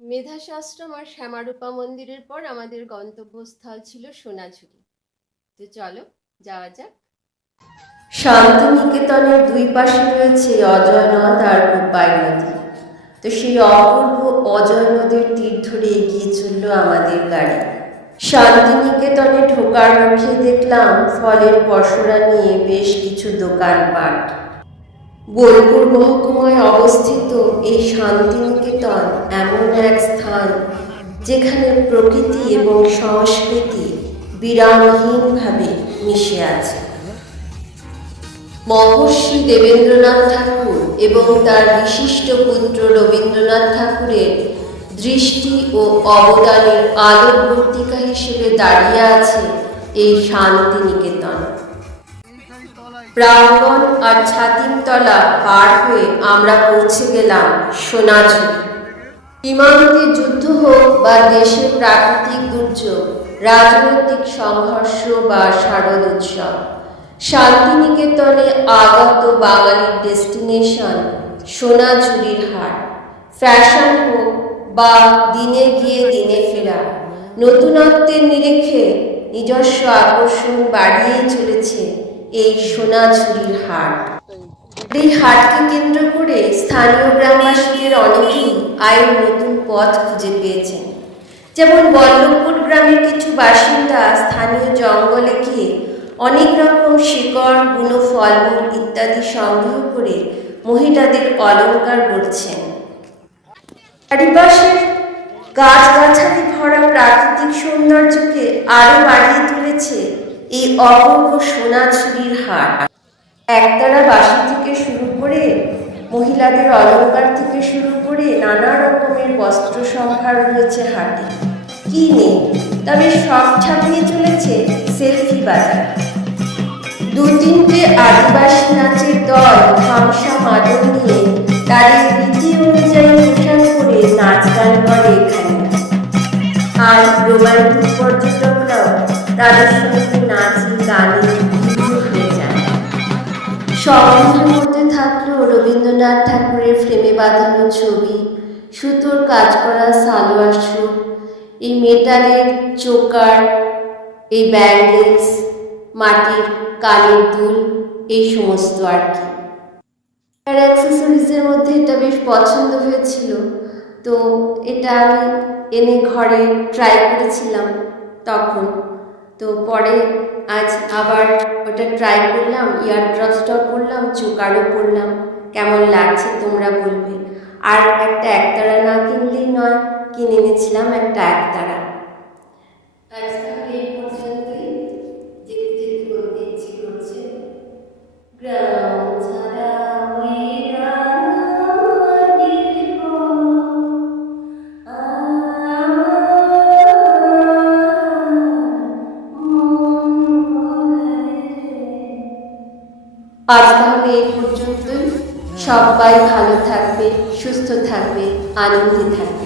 মেধাশাস্ত্রম আর শ্যামারূপা মন্দিরের পর আমাদের গন্তব্যস্থল ছিল সোনাঝুরি। তো চলো, যাওয়া যাক। শান্তিনিকেতনের দুই পাশে রয়েছে অজয় নদ আর রূপাই নদী। তো সেই অপূর্ব অজয় নদীর তীর ধরে এগিয়ে চলল আমাদের গাড়ি। শান্তিনিকেতনে ঢোকার মুখে দেখলাম ফলের পসরা নিয়ে বেশ কিছু দোকানপাট। বোলপুর মহকুমায় অবস্থিত এই শান্তিনিকেতন এমন এক স্থান যেখানে প্রকৃতি এবং সংস্কৃতি বিরামহীনভাবে মিশে আছে। মহর্ষি দেবেন্দ্রনাথ ঠাকুর এবং তার বিশিষ্ট পুত্র রবীন্দ্রনাথ ঠাকুরের দৃষ্টি ও অবদানের আলোকবর্তিকা হিসেবে দাঁড়িয়ে আছে এই শান্তিনিকেতন। প্রাঙ্গণ আর ছাতিমতলা পার হয়ে আমরা পৌঁছে গেলাম সোনাঝুরি। সীমান্তে যুদ্ধ হোক বা দেশের প্রাকৃতিক দুর্যোগ, রাজনৈতিক সংঘর্ষ বা শারদ উৎসব, শান্তিনিকেতনে আগত বাঙালির ডেস্টিনেশন সোনাঝুরির হাট ফ্যাশন হোক বা দিনে গিয়ে দিনে ফেরা, নতুনত্বের নিরিখে নিজস্ব আকর্ষণ বাড়িয়েই চলেছে এই সোনাঝুরির হাট এই হাটকে কেন্দ্র করে স্থানীয় গ্রামবাসীদের অনেকেই আয়ের নতুন পথ খুঁজে পেয়েছেন। যেমন বল্লভপুর গ্রামের কিছু বাসিন্দা স্থানীয় জঙ্গলে গিয়ে অনেক রকম শিকড়, বুনো ফলমূল ইত্যাদি সংগ্রহ করে মহিলাদের অলংকার করছেন চারিপাশের গাছগাছালি ভরা প্রাকৃতিক সৌন্দর্যকে আরও বাড়িয়ে তুলেছে এই অপূর্ব সোনাঝুরির হাট একতারা বাসি থেকে শুরু করে, মহিলাদের অলংকার থেকে শুরু করে নানা রকমের বস্ত্র সম্ভার রয়েছে হাটে। কি নেই, তবে সব ছাপিয়ে চলেছে সেলফি বাজার। দু তিনটে আদিবাসী নাচের দল ধামসা মাদল নিয়ে তাদের রীতি অনুযায়ী পোশাক করে নাচ গান করে এখানে। আর রোমান্টিক পর্যটকরাও তাদের সঙ্গে নাচে গানে হয়ে মধ্যে থাকল রবীন্দ্রনাথ ঠাকুরের ফ্রেমে বাঁধানো ছবি, সুতোর কাজ করা সালোয়ার স্যুট এই মেটালের চোকার, এই ব্যাঙ্গেলস মাটির কানের দুল, এই সমস্ত আর কি। আর অ্যাক্সেসরিজের মধ্যে এটা বেশ পছন্দ হয়েছিল। তো এটা আমি এনে ঘরে ট্রাই করেছিলাম তখন। তো পরে আজ আবার ওটা ট্রাই করলাম ইয়ার ড্রপসটাও পরলাম, চোকারও পরলাম। কেমন লাগছে তোমরা বলবে। আর একটা একতারা না কিনলেই নয়, কিনে নিয়েছিলাম একটা একতারা। আজ তাহলে এই পর্যন্তই। সবাই ভালো থাকবে সুস্থ থাকবে আনন্দে থাকবে।